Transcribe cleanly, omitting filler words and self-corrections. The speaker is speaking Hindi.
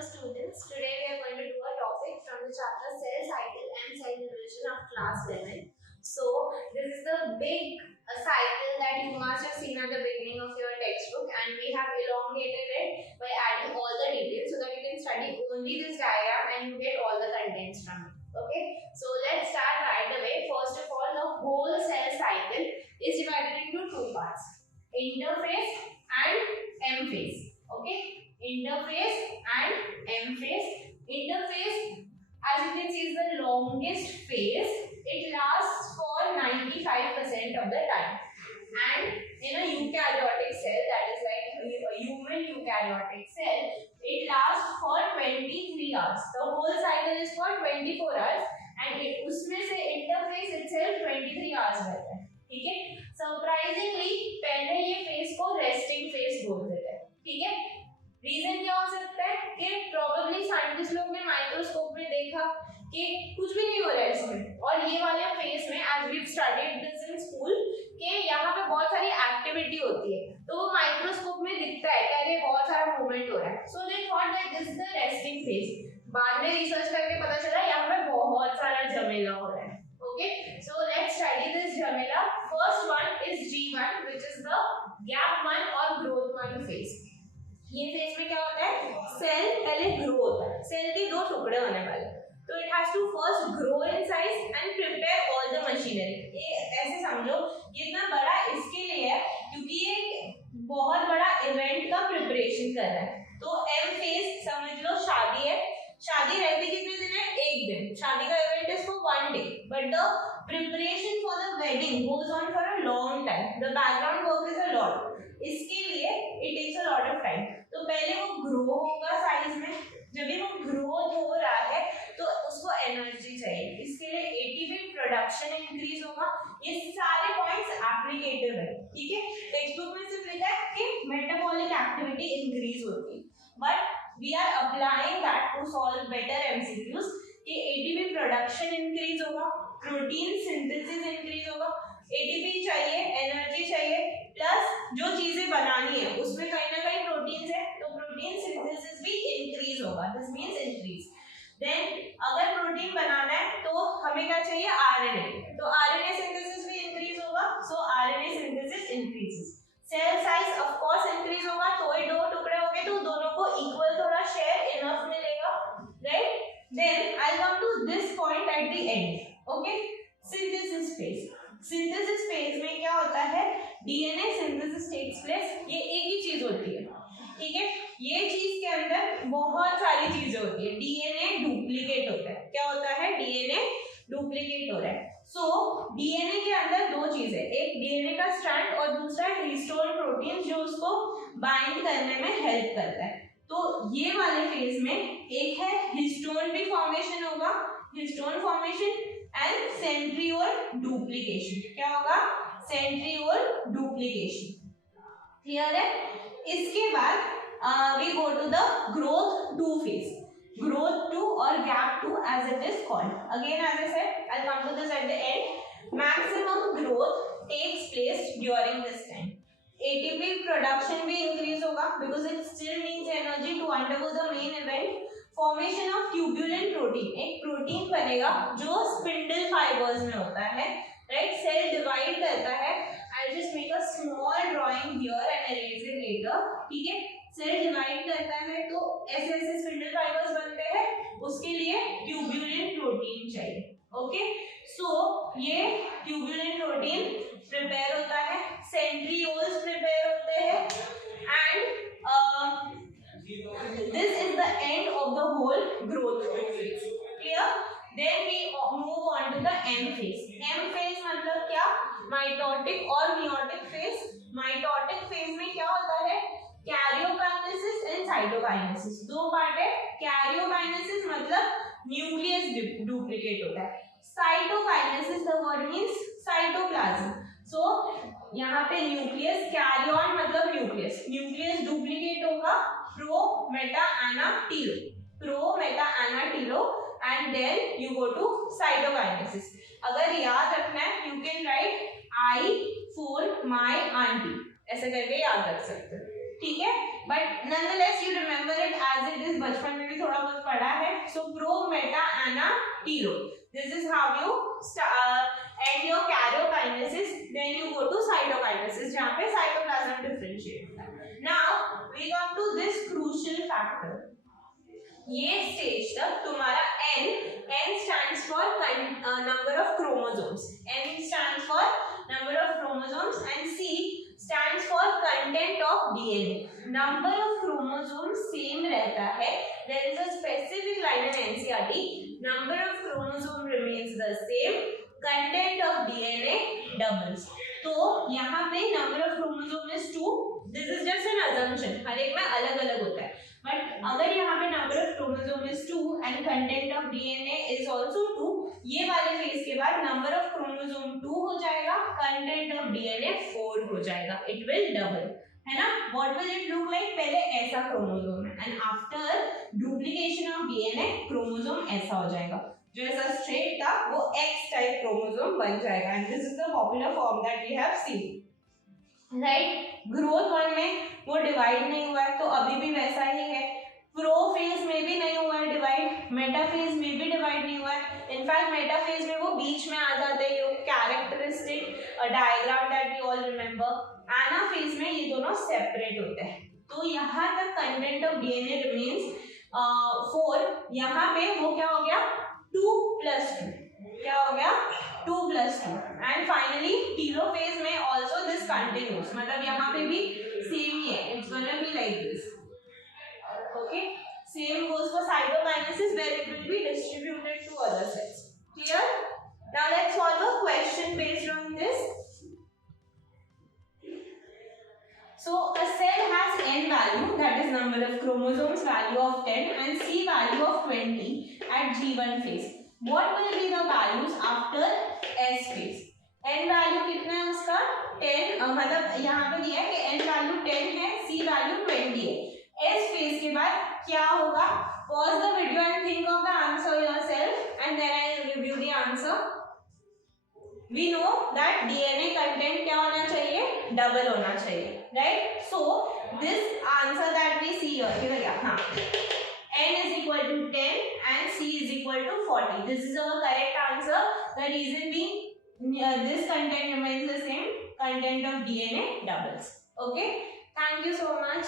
students. Today we are going to do a topic from the chapter Cell Cycle and Cell Division of class 11. So this is the big cycle that you must have seen at the beginning of your textbook, and we have elongated it by adding all the details so that you can study only this diagram and you get all the contents from it. Okay, so let's start right away. First of all, the whole cell cycle is divided into two parts: interphase and M phase. Okay, interphase and M phase. Interphase, as you can see, is the longest phase. It lasts for 95% of the time. And in a eukaryotic cell, that is like a human eukaryotic cell, it lasts for 23 hours. The whole cycle is for 24 hours and उसमें से interphase itself 23 hours रहता है. ठीक है, सरप्राइजिंगली पहले ये फेज को रेस्टिंग फेज बोलते थे. ठीक है, रीजन क्या हो सकता है कि प्रोबेबली साइंटिस्ट लोग ने माइक्रोस्कोप में देखा कि कुछ भी नहीं हो रहा है इसमें, और ये वाले फेज में as we studied this in school कि यहाँ पे बहुत सारी एक्टिविटी होती है, तो वो माइक्रोस्कोप में दिखता है कि अरे बहुत सारा मूवमेंट हो रहा है. So they thought that this is the resting phase. बाद में रिसर्च करके पता चला यहाँ पे बहुत सारा झमेला हो रहा है. Okay, so let's study this झमेला. First one is G1, which is the gap 1 और growth 1 phase. ये फेज में क्या होता है, सेल पहले ग्रो होता है. सेल के दो टुकड़े होने वाले, तो it has to first grow in size and prepare all the machinery. ये ऐसे समझो, ये इतना बड़ा इसके लिए है क्योंकि ये बहुत बड़ा इवेंट का प्रिपरेशन कर रहा है. तो एम फेज समझ लो शादी है. शादी रहती कितने दिन है, एक दिन. शादी का event is for 1 day, but the preparation for the wedding goes on for a long time. The background work is a lot. इसके लिए it takes a lot of time. तो पहले वो ग्रो होगा साइज में. जब भी वो ग्रोथ हो रहा है तो उसको एनर्जी चाहिए. इसके लिए एटीपी प्रोडक्शन इंक्रीज होगा. ये सारे पॉइंट्स एप्लीकेटिव है. ठीक है, टेक्स्ट बुक में सिर्फ लिखा है कि मेटाबॉलिक एक्टिविटी इंक्रीज होती है, but we are applying that to solve better MCQs कि एटीपी प्रोडक्शन इंक्रीज होगा, प्रोटीन सिंथेसिस इंक्रीज होगा. एटीपी चाहिए, एनर्जी चाहिए, प्लस जो चीजें बनानी है उसमें कहीं ना कहीं प्रोटीन्स है, तो प्रोटीन सिंथेसिस भी इंक्रीज होगा. This means increase. देन अगर प्रोटीन बनाना है तो हमें क्या चाहिए, आरएनए. तो आरएनए सिंथेसिस भी इंक्रीज होगा. So RNA synthesis increases. Cell size of course increase होगा. तो ये दो टुकड़े हो गए तो दोनों को इक्वल थोड़ा शेयर इनफ मिलेगा, right. Then I come to this point at the end. Okay, synthesis phase. Synthesis phase में क्या होता है, डीएनए सिंथेसिस टेक्स प्लेस. ये एक ही चीज होती है. ठीक है, ये चीज के अंदर बहुत सारी चीजें होती है. डीएनए डुप्लीकेट होता है. क्या होता है, डीएनए डुप्लीकेट हो रहा है. सो डीएनए के अंदर दो चीजें, एक डीएनए का स्ट्रैंड और दूसरा हिस्टोन प्रोटीन जो उसको बाइंड करने में हेल्प करता है. तो ये वाले फेज में एक है हिस्टोन भी फॉर्मेशन होगा, histone formation and centriole duplication. क्या होगा, सेंट्रियोल डुप्लीकेशन. क्लियर है. इसके बाद we go to the growth 2 phase. growth 2 or gap 2 as it is called. Again, as I said, I'll come to this at the end. Maximum growth takes place during this time. ATP production भी increase होगा because it still needs energy to undergo the main event. Formation of tubulin protein. एक प्रोटीन बनेगा जो स्पिंडल फाइबर्स में होता है, right? सेल डिवाइड करता है. I'll just make a small drawing here and erase it later. ठीक है, सेल डिवाइड करता है तो ऐसे ऐसे स्पिंडल फाइबर्स बनते हैं. उसके लिए ट्यूब्यूलिन प्रोटीन चाहिए. ओके, सो ये ट्यूब्यूलिन प्रोटीन प्रिपेयर होता है, सेंट्रियोल्स प्रिपेयर होते हैं, and this is the end of the whole growth phase. Clear? Then we move on to the M phase. M phase मतलब क्या, माइटोटिक और मियोटिक फेज. माइटोटिक फेज में क्या होता है, कैरियोकाइनेसिस एंड साइटोकाइनेसिस. दो पार्ट है. कैरियोकाइनेसिस मतलब न्यूक्लियस डुप्लीकेट होता है. Cytokinesis the word means cytoplasm. So यहाँ पे न्यूक्लियस, कैरियन मतलब न्यूक्लियस, न्यूक्लियस डुप्लीकेट होगा. Pro meta ana telo, pro meta ana telo, and then you go to cytokinesis. अगर याद रखना है you can write I for my aunty, ऐसे करके याद रख सकते हो. ठीक है, but nonetheless you remember it as it is, बचपन में भी थोड़ा बहुत पढ़ा है. So pro, meta, ana, telo. This is how you end your karyokinesis. Then you go to cytokinesis, जहाँ पे cytoplasm differentiate होता है. Now we come to this crucial factor. ये स्टेज तक तुम्हारा n stands for number of chromosomes, n stands for number of chromosomes and c stands for content of DNA. Number of chromosomes same रहता है. There is a specific line in NCERT. Number of chromosome remains the same. Content of DNA doubles. तो यहाँ पे number of chromosome is 2. This is just an assumption. हर एक में अलग अलग होता है. बट अगर यहाँ पे number of chromosome is 2 and content of DNA is also 2, ये वाले फेज के बाद number of chromosome 2 हो जाएगा, content of DNA 4 हो जाएगा. It will double, है ना? What will it look like? पहले ऐसा chromosome है and after duplication of DNA chromosome ऐसा हो जाएगा. जो ऐसा straight था वो X type chromosome बन जाएगा and this is the popular form that we have seen. Right, growth one में वो डिवाइड नहीं हुआ है तो अभी भी वैसा ही है. प्रो फेज में भी नहीं हुआ है डिवाइड, मेटा फेज में भी डिवाइड नहीं हुआ है. इनफैक्ट मेटा फेज में वो बीच में आ जाते हैं, ये characteristic diagram that we all remember. Anaphase में ये दोनों सेपरेट होते हैं. तो यहाँ तक कंटेंट ऑफ डीएनए रिमेन्स 4. यहाँ पे वो क्या हो गया 2 + 2, क्या हो गया 2 + 2 एंड फाइनली टीलोफेज में आल्सो दिस कंटिन्यूस, मतलब यहाँ पे भी सेम ही है. It's gonna be like this. Okay, same goes for cytokinesis where it will be distributed to other cells. Clear? Now let's solve a question based on this. So a cell has n value, that is number of chromosomes, value of 10 and c value of 20 at G1 phase. What will be the values after S phase? n value कितना है उसका 10, मतलब यहाँ पे दिया है कि n value 10 है, c value 20 है. S phase के बाद क्या होगा? Pause the video and think of the answer yourself and then I will review the answer. We know that DNA content क्या होना चाहिए? डबल होना चाहिए, right? So this answer that we see here, क्या? हाँ, n is equal to 10 and c is equal to 40. This is our correct answer. The reason being this content remains the same. Content of DNA doubles. Okay. Thank you so much.